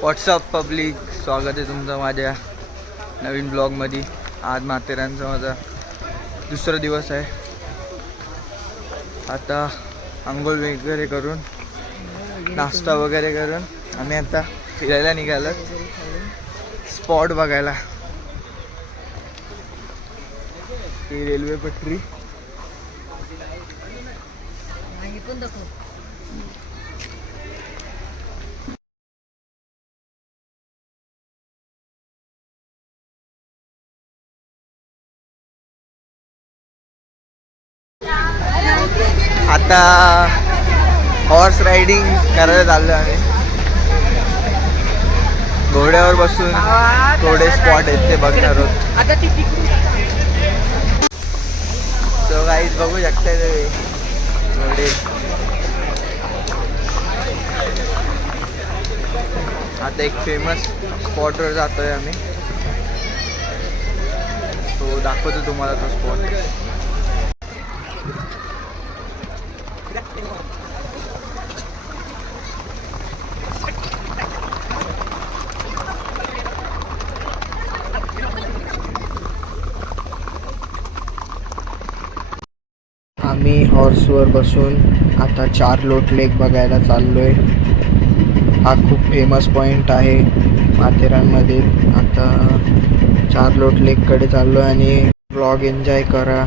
WhatsApp public स्वागत आहे तुमचं माझ्या नवीन ब्लॉगमध्ये आज माथेरानचा माझा दुसरा दिवस आहे. आता आंघोळ वगैरे करून नाश्ता वगैरे करून आम्ही आता फिरायला निघालो स्पॉट बघायला. ही रेल्वे पटरी. आता हॉर्स रायडिंग करायला चाललो आम्ही. घोड्यावर बसून थोडे स्पॉट आहेत ते बघणार आहोत. तो काहीच बघू शकताय तुम्ही. घोडे. आता एक फेमस स्पॉटवर जातोय आम्ही. तो दाखवतो तुम्हाला तो स्पॉट आम्ही हॉर्सवर बसून आता चार लोट लेक बघायला चाललो आहे हा खूप फेमस पॉईंट आहे. माथेरानमध्ये आता चार लोट लेककडे चाललो आहे आणि ब्लॉग एन्जॉय करा.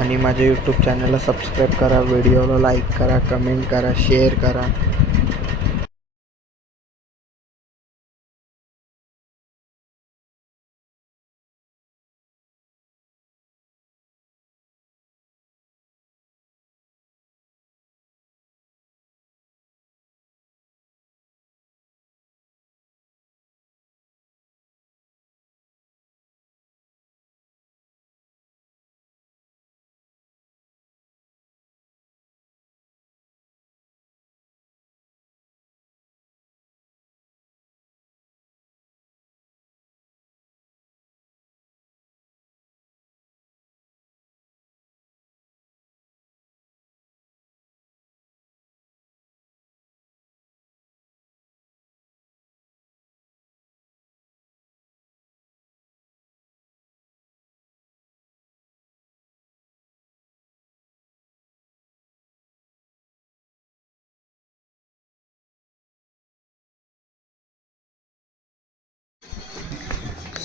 आणि माझ्या यूट्यूब चॅनलला सबस्क्राईब करा व्हिडिओला लाईक करा कमेंट करा शेअर करा.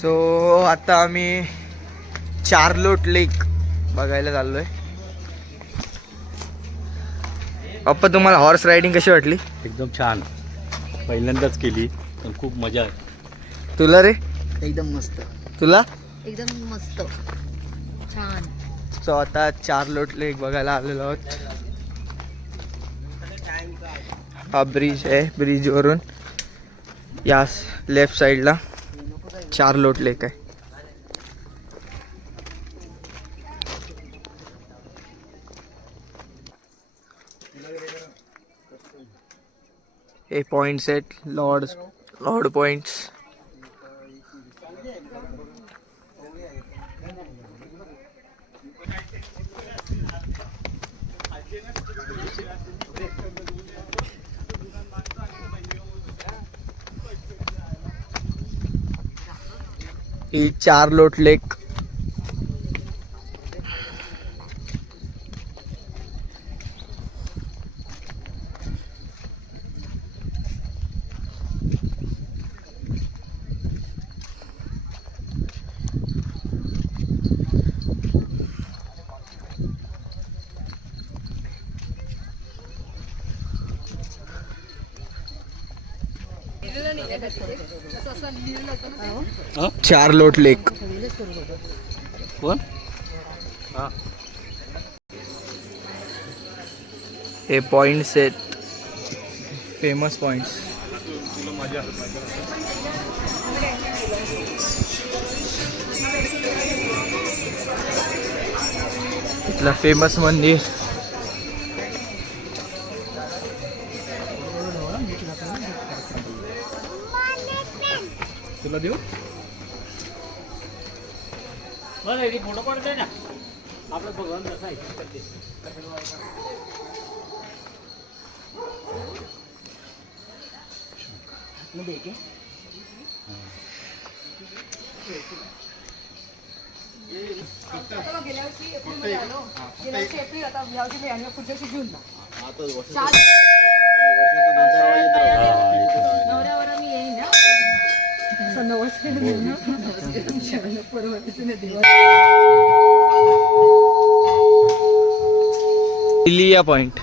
सो आता आम्ही चारलोट लेक बघायला चाललोय. पप्पा तुम्हाला हॉर्स रायडिंग कशी वाटली? एकदम छान. पहिल्यांदाच केली पण खूप मजा आहे तुला रे? एकदम मस्त. तुला? एकदम मस्त. छान. सो आता चार लोट लेक बघायला आलेलो आहोत. हा ब्रिज आहे ब्रिजवरून या लेफ्ट साईडला चार लोट लेक आहे. हे पॉईंट्स आहेत लॉर्ड लॉर्ड पॉइंट्स. ही चार लोट लेक. चार लोट लेक. कोण? हे. पॉइंट्स आहेत. फेमस पॉइंट्स इथलं फेमस मंदिर. फोटो काढते ना आपलं भगवान कसं आहे नवऱ्यावर मी लिया पॉइंट.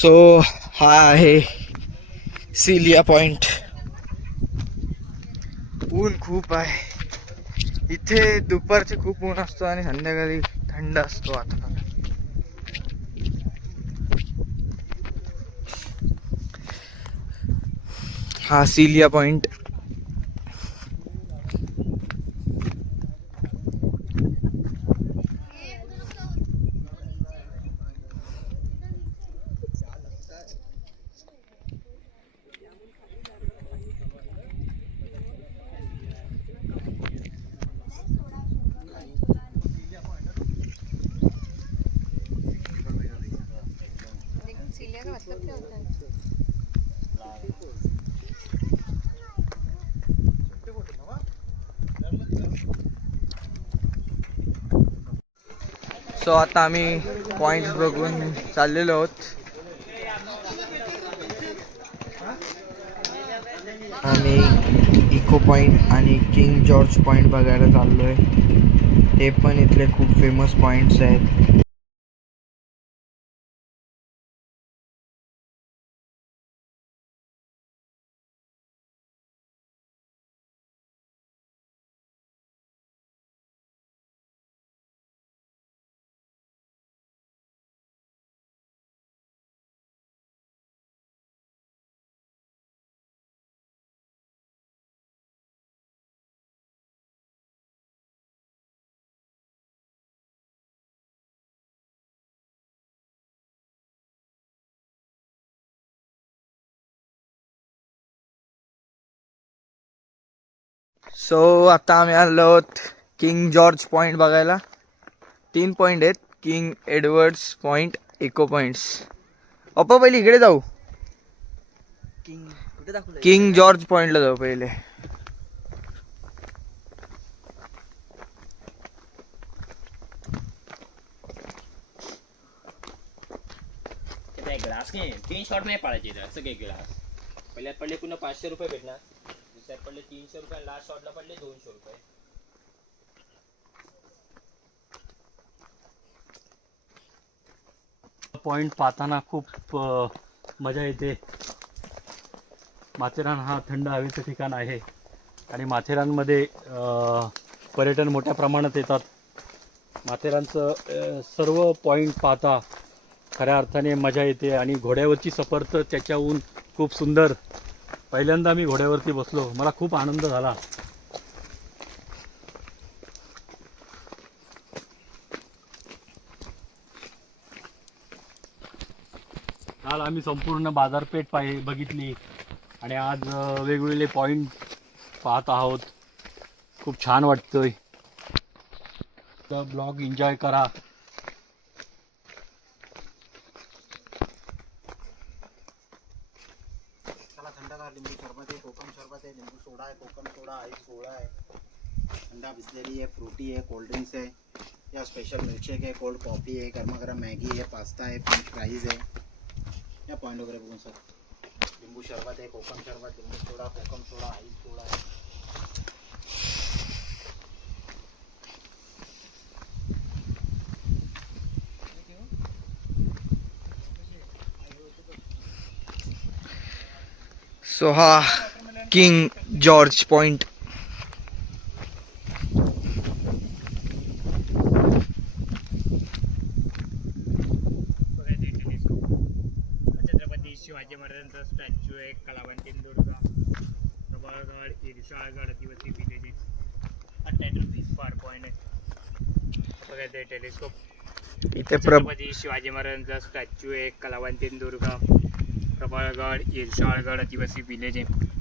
सो हा आहे सिलिया पॉइंट. ऊन खूप आहे. इथे दुपारचे खूप ऊन असतो आणि संध्याकाळी थंड असतो आता. हा सिलिया पॉइंट. सो आता आम्ही पॉईंट बघून चाललेलो आहोत. आम्ही इको पॉईंट आणि किंग जॉर्ज पॉईंट बघायला चाललो आहे ते पण इथले खूप फेमस पॉईंट्स आहेत. सो आता आम्ही आलो आहोत किंग जॉर्ज पॉइंट बघायला. तीन पॉइंट आहेत. King Edwards point echo points अप्पा पहिले इकडे जाऊ. किंग जॉर्ज पॉइंटला जाऊ पहिले. ग्लास नाही. तीन शॉट नाही पाडायचे सगळे ग्लास पहिल्यात पडले पुन्हा पाचशे रुपये भेटणार. दुसऱ्यात पडले तीनशे रुपये लास्ट शॉटला पडले दोनशे रुपये. पॉईंट पाहताना खूप मजा येते. माथेरान हा थंड हवेचं ठिकाण आहे. आणि माथेरानमध्ये पर्यटन मोठ्या प्रमाणात येतात. माथेरानचं सर्व पॉईंट पाहता खऱ्या अर्थाने मजा येते. आणि घोड्यावरची सफर तर त्याच्याहून खूप सुंदर. पहिल्यांदा मी घोड्यावरती बसलो. मला खूप आनंद झाला. काल आम्ही संपूर्ण बाजारपेठ पाहि बघितली आणि आज वेगवेगळे पॉईंट पाहत आहोत. खूप छान वाटतंय. ब्लॉग एन्जॉय करा. लिंबू सोडा आहे कोकम सोडा आईस गोळा आहे थंडा बिस्लेरी आहे फ्रुटी आहे कोल्ड्रिंक्स आहे या स्पेशल मिल्कशेक आहे कोल्ड कॉफी आहे गरमागरम मॅगी आहे पास्ता आहे फ्रेंच फ्राईज आहे या पॉईंट वगैरे बघून सर। लिंबू शरबत आहे कोकम शरबत लिंबू सोडा कोकम सोडा आईस सोडा आहे सो हा। King George point. Chhatrapati Shivaji महाराजांचा स्टॅच्यू आहे Kalavantin Durga Prabalgad Irshalgad adivasi villages ten rupees per point आहे. बघा ते टेलिस्कोप इथे छत्रपती शिवाजी महाराजांचा स्टॅच्यू आहे कलावंतीन दुर्गा प्रबळगड इर्शाळगड आदिवासी विलेज आहे.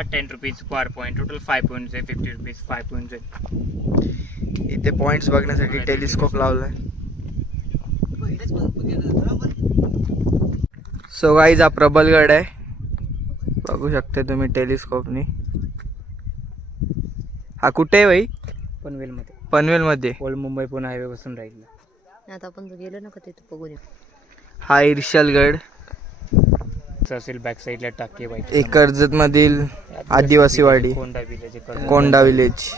Ten rupees per point total five points आहे फिफ्टी रुपीज फाय पॉईंट्स आहे इथे पॉइंट्स बघण्यासाठी टेलिस्कोप लावलाय. सो गाईज हा प्रबलगड आहे. बघू शकते तुम्ही टेलिस्कोपनी हा कुठे आहे भाई? पनवेलमध्ये. पनवेलमध्ये. ओल्ड मुंबई पुणे हायवे बसून राहिला आता आपण गेलो ना का तिथं येऊ. हा असेल बॅक साईडला टाके एक कर्जत मधील आदिवासी वाडी. कोंडा विलेज कोंडा विलेज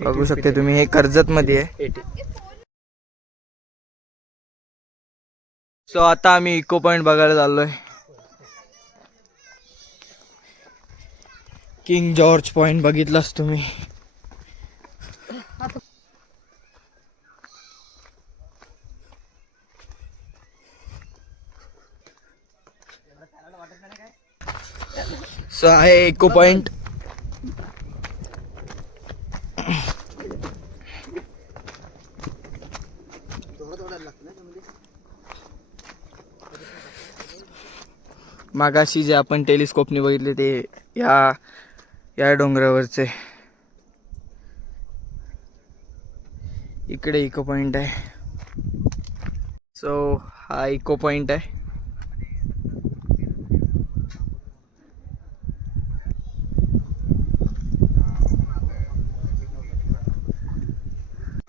बघू शकते तुम्ही हे कर्जत मध्ये आहे सो आता आम्ही इको पॉइंट बघायला चाललोय. किंग जॉर्ज पॉइंट बघितलास तुम्ही. सो आहे इको पॉइंट मागाशी जे आपण टेलिस्कोपने बघितले ते या या डोंगरावरचे. इकडे इको पॉइंट आहे. सो हा इको पॉइंट आहे.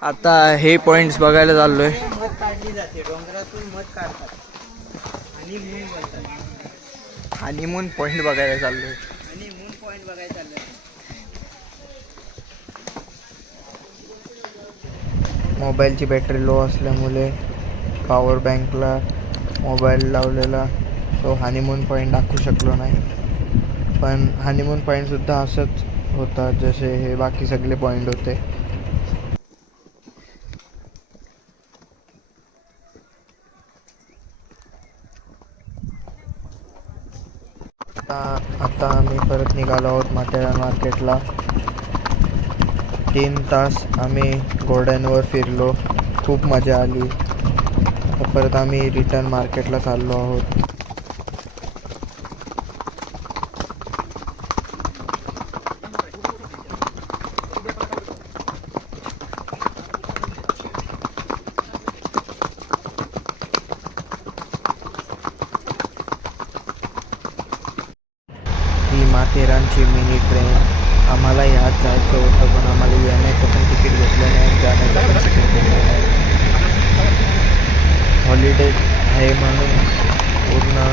आता हे पॉइंट्स बघायला चाललोय. मध काढली जाते डोंगरातून मध काढतात आणि मून बोलतात हनीमून पॉइंट बघायला चाललोय. पॉईंट बघायला आहे मोबाईलची बॅटरी लो असल्यामुळे पॉवर बँकला मोबाईल लावलेला. सो हनीमून पॉईंट दाखवू शकलो नाही. पण हनीमून पॉईंटसुद्धा असंच होता जसे हे बाकी सगळे पॉईंट होते आता आता आम्ही परत निघालो आहोत माथेरान मार्केटला. तीन तास आम्ही घोड्यांवर फिरलो. खूप मजा आली. परत आम्ही रिटर्न मार्केटला चाललो आहोत ही माथेरानची मिनी ट्रेन आम्हाला यात जायचं होतं पण आम्हाला येण्याचं पण तिकीट घेतलं नाही जाण्याचं पण तिकीट घेतलं नाही. हॉलिडे आहे म्हणून पूर्ण